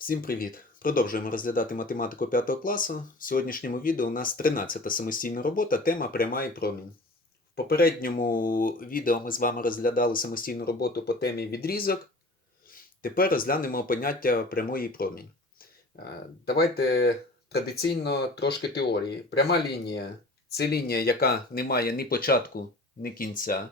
Всім привіт! Продовжуємо розглядати математику 5 класу. В сьогоднішньому відео у нас 13 самостійна робота, тема пряма і промінь. В попередньому відео ми з вами розглядали самостійну роботу по темі відрізок. Тепер розглянемо поняття прямої промінь. Е, Давайте традиційно трошки теорії. Пряма лінія це лінія, яка не має ні початку, ні кінця.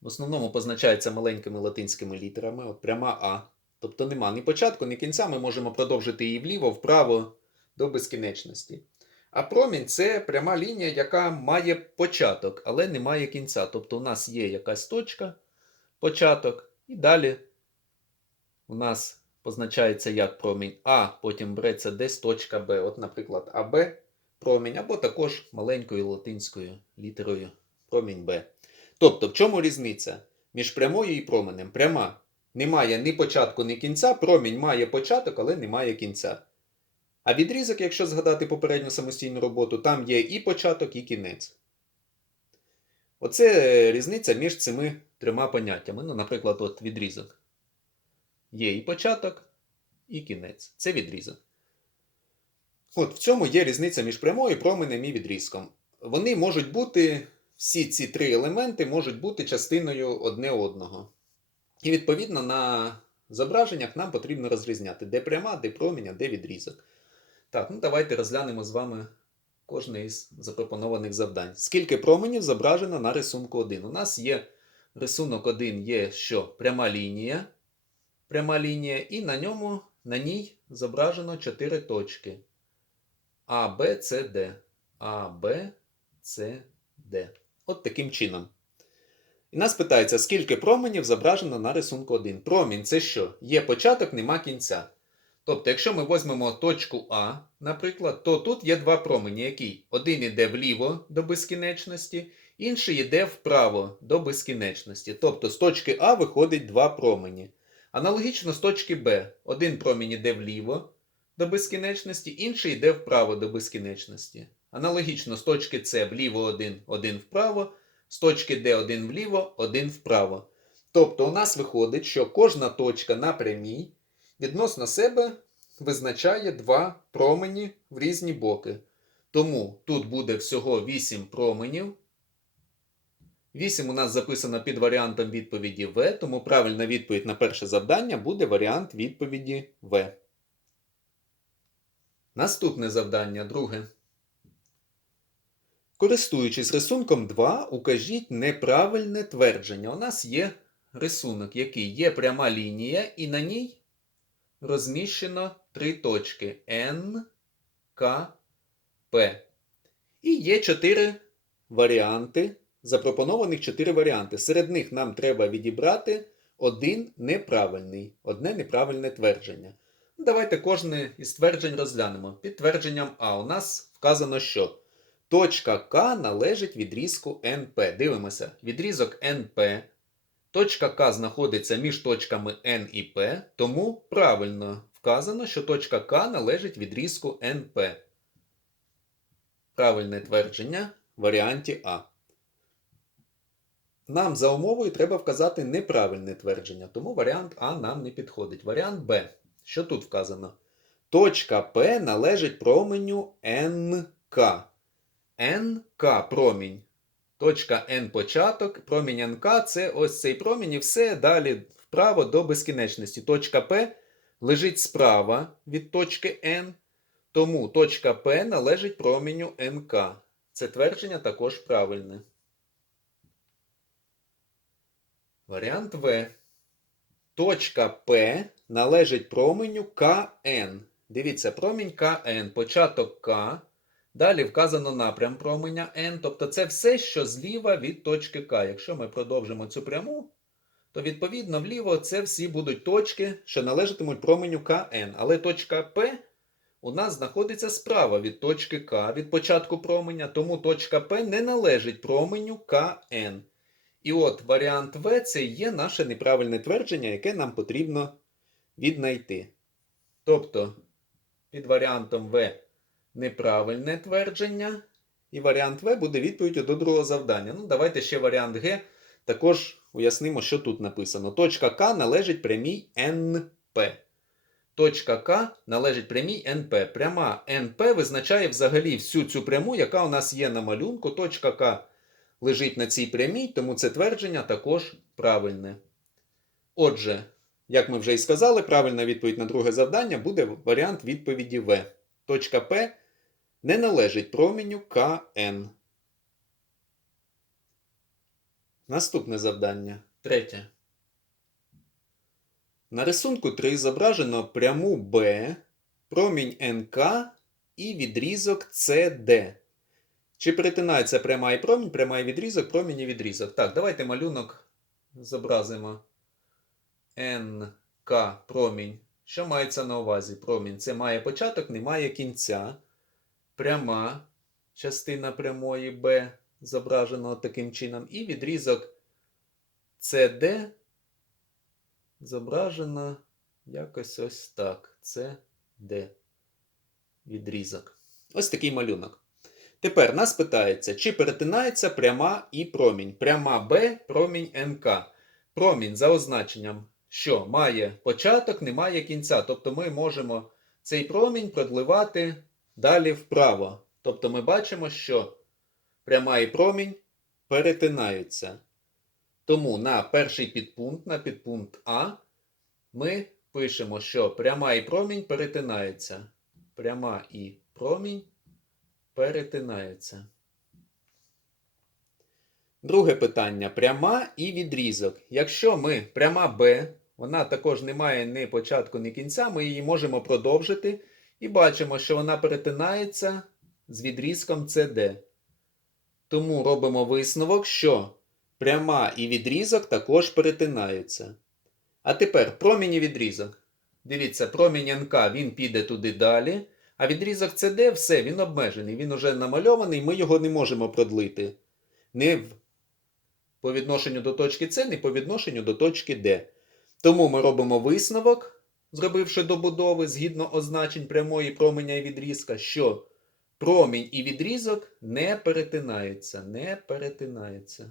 В основному позначається маленькими латинськими літерами. От пряма А. Тобто нема ні початку, ні кінця, ми можемо продовжити її вліво, вправо до безкінечності. А промінь це пряма лінія, яка має початок, але не має кінця. Тобто у нас є якась точка, початок, і далі у нас позначається як промінь А, потім береться десь точка Б. От, наприклад, АБ промінь, або також маленькою латинською літерою промінь Б. Тобто, в чому різниця між прямою і променем? Пряма немає ні початку, ні кінця, промінь має початок, але не має кінця. А відрізок, якщо згадати попередню самостійну роботу, там є і початок, і кінець. Оце різниця між цими трьома поняттями. Ну, наприклад, от відрізок. Є і початок, і кінець. Це відрізок. От в цьому є різниця між прямою, променем і відрізком. Вони можуть бути, всі ці три елементи можуть бути частиною одне одного. І відповідно на зображеннях нам потрібно розрізняти, де пряма, де промінь, а де відрізок. Так, ну давайте розглянемо з вами кожне із запропонованих завдань. Скільки променів зображено на рисунку 1? У нас є рисунок 1 є що? Пряма лінія. Пряма лінія, і на ньому, на ній зображено 4 точки. А, Б, С, Д. А, Б, С, Д. От таким чином. І нас питається, скільки променів зображено на рисунку 1. Промінь це що? Є початок, нема кінця. Тобто, якщо ми візьмемо точку А, наприклад, то тут є два промені, які один йде вліво до безкінечності, інший йде вправо до безкінечності. Тобто з точки А виходить два промені. Аналогічно з точки Б. Один промінь йде вліво до безкінечності, інший йде вправо до безкінечності. Аналогічно з точки С вліво один, один вправо з точки D один вліво, один вправо. Тобто у нас виходить, що кожна точка на прямій відносно себе визначає два промені в різні боки. Тому тут буде всього 8 променів. 8 у нас записано під варіантом відповіді В, тому правильна відповідь на перше завдання буде варіант відповіді В. Наступне завдання, друге. Користуючись рисунком 2, укажіть неправильне твердження. У нас є рисунок, який є пряма лінія, і на ній розміщено три точки N, К, П. І є чотири варіанти, запропонованих чотири варіанти. Серед них нам треба відібрати один неправильний, одне неправильне твердження. Давайте кожне із тверджень розглянемо. Під твердженням А у нас вказано, що. Точка К належить відрізку НП. Дивимося, відрізок НП. Точка К знаходиться між точками N і P, тому правильно вказано, що точка К належить відрізку НП. Правильне твердження в варіанті А. Нам за умовою треба вказати неправильне твердження, тому варіант А нам не підходить. Варіант Б. Що тут вказано? Точка П належить променю НК. НК промінь. Точка N початок, промінь НК це ось цей промінь і все далі вправо до безкінечності. Точка П лежить справа від точки N, тому точка П належить проміню НК. Це твердження також правильне. Варіант В. Точка П належить променю КН. Дивіться, промінь КН, початок К. Далі вказано напрям променя n, тобто це все, що зліва від точки К. Якщо ми продовжимо цю пряму, то відповідно вліво це всі будуть точки, що належатимуть променю КН. Але точка П у нас знаходиться справа від точки К, від початку променя, тому точка П не належить променю КН. І от варіант В це є наше неправильне твердження, яке нам потрібно віднайти. Тобто, під варіантом В неправильне твердження. І варіант В буде відповіддю до другого завдання. Ну, давайте ще варіант Г. Також уяснимо, що тут написано. Точка К належить прямій НП. точка К належить прямій НП. Пряма НП визначає взагалі всю цю пряму, яка у нас є на малюнку. Точка К лежить на цій прямій, тому це твердження також правильне. Отже, як ми вже і сказали, правильна відповідь на друге завдання буде варіант відповіді В. Точка П не належить променю КН. Наступне завдання. Третє. На рисунку 3 зображено пряму Б, промінь НК і відрізок CD. Чи перетинається пряма і промінь, пряма і відрізок, промінь і відрізок. Так, давайте малюнок зобразимо. НК промінь. Що мається на увазі? Промінь. Це має початок, не має кінця. Пряма частина прямої Б зображено таким чином. І відрізок CD зображено якось ось так. CD. Відрізок. Ось такий малюнок. Тепер нас питається, чи перетинається пряма і промінь. Пряма Б, промінь НК. Промінь за означенням, що має початок, не має кінця. Тобто ми можемо цей промінь продливати далі вправо. Тобто ми бачимо, що пряма і промінь перетинаються. Тому на перший підпункт, на підпункт А, ми пишемо, що пряма і промінь перетинаються. Пряма і промінь перетинаються. Друге питання. Пряма і відрізок. Якщо ми пряма Б, вона також не має ні початку, ні кінця, ми її можемо продовжити і бачимо, що вона перетинається з відрізком CD. Тому робимо висновок, що пряма і відрізок також перетинаються. А тепер промінь відрізок. Дивіться, промінь НК він піде туди далі. А відрізок CD все, він обмежений, він уже намальований, ми його не можемо продлити. Не в... по відношенню до точки С, не по відношенню до точки Д. Тому ми робимо висновок, зробивши добудови згідно означень прямої променя і відрізка, що промінь і відрізок не перетинаються. Не перетинаються.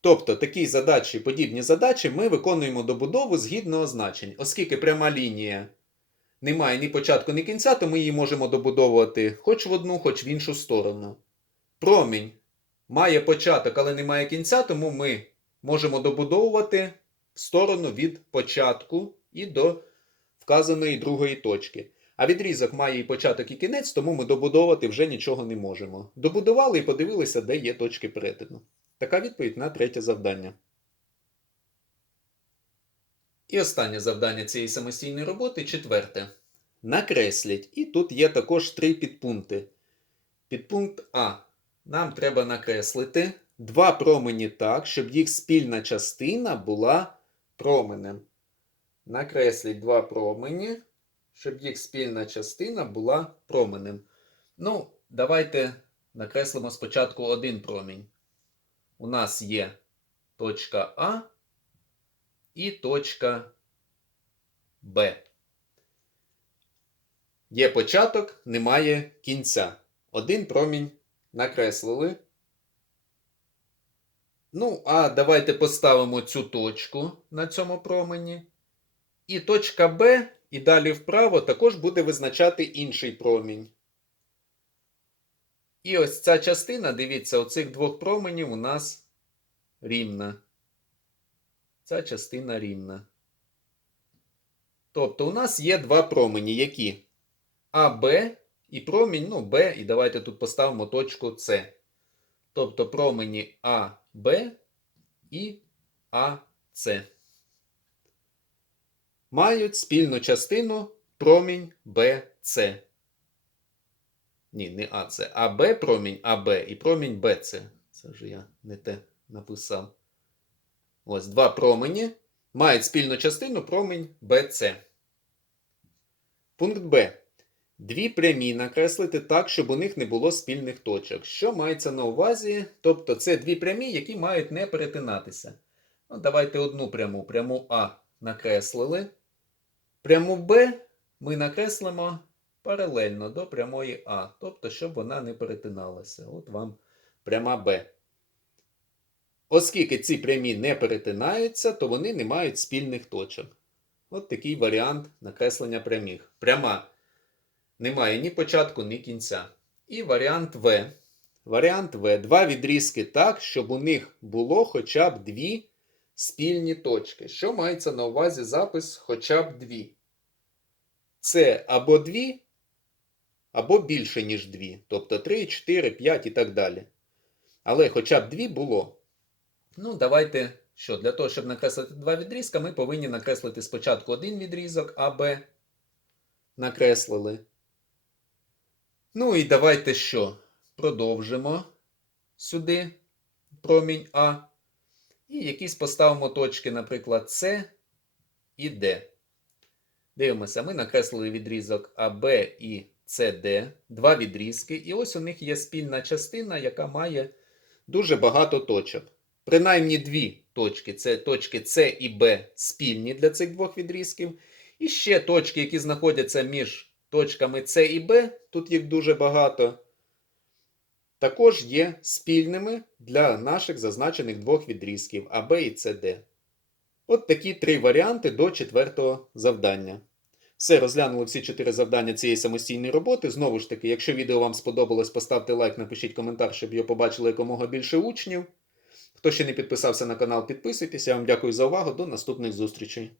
Тобто такі задачі, подібні задачі ми виконуємо добудову згідно означень, оскільки пряма лінія немає ні початку, ні кінця, то ми її можемо добудовувати хоч в одну, хоч в іншу сторону. Промінь має початок, але не має кінця, тому ми можемо добудовувати в сторону від початку і до вказаної другої точки. А відрізок має і початок, і кінець, тому ми добудовувати вже нічого не можемо. Добудували і подивилися, де є точки перетину. Така відповідь на третє завдання. І останнє завдання цієї самостійної роботи четверте. Накресліть. І тут є також три підпункти. Підпункт А. Нам треба накреслити два промені так, щоб їх спільна частина була променем. Накресліть два промені, щоб їх спільна частина була променем. Ну, давайте накреслимо спочатку один промінь. У нас є точка А і точка Б. Є початок, немає кінця. Один промінь накреслили. Ну, а давайте поставимо цю точку на цьому промені. І точка Б, і далі вправо також буде визначати інший промінь. І ось ця частина, дивіться, оцих двох променів у нас рівна. Ця частина рівна. Тобто у нас є два промені, які АБ і промінь, ну, Б, і давайте тут поставимо точку С. Тобто промені АБ і АС. Мають спільну частину промінь БЦ. Ні, не АЦ. АБ промінь АБ і промінь БЦ. Це вже я не те написав. Ось два промені мають спільну частину промінь BC. Пункт Б. Дві прямі накреслити так, щоб у них не було спільних точок. Що мається на увазі? Тобто це дві прямі, які мають не перетинатися. Ну, Давайте одну пряму. Пряму А накреслили. Пряму Б ми накреслимо паралельно до прямої А. Тобто, щоб вона не перетиналася. От вам пряма Б. Оскільки ці прямі не перетинаються, то вони не мають спільних точок. От такий варіант накреслення прямих. Пряма немає ні початку, ні кінця. І варіант В. Варіант В. Два відрізки так, щоб у них було хоча б дві спільні точки. Що мається на увазі запис хоча б дві? Це або дві, або більше, ніж дві. Тобто 3, 4, 5 і так далі. Але хоча б дві було. Ну, давайте що, для того, щоб накреслити два відрізка, ми повинні накреслити спочатку один відрізок, а Б накреслили. Ну і давайте що? Продовжимо сюди промінь А. І якісь поставимо точки, наприклад, С і Д. Дивимося, ми накреслили відрізок АБ і СД, два відрізки, і ось у них є спільна частина, яка має дуже багато точок. Принаймні дві точки це точки С і Б спільні для цих двох відрізків. І ще точки, які знаходяться між точками С і Б, тут їх дуже багато, також є спільними для наших зазначених двох відрізків АБ і СД. От такі три варіанти до четвертого завдання. Все, розглянули всі чотири завдання цієї самостійної роботи. Знову ж таки, якщо відео вам сподобалось, поставте лайк, напишіть коментар, щоб його побачили якомога більше учнів. Хто ще не підписався на канал, підписуйтесь. Я вам дякую за увагу. До наступних зустрічей.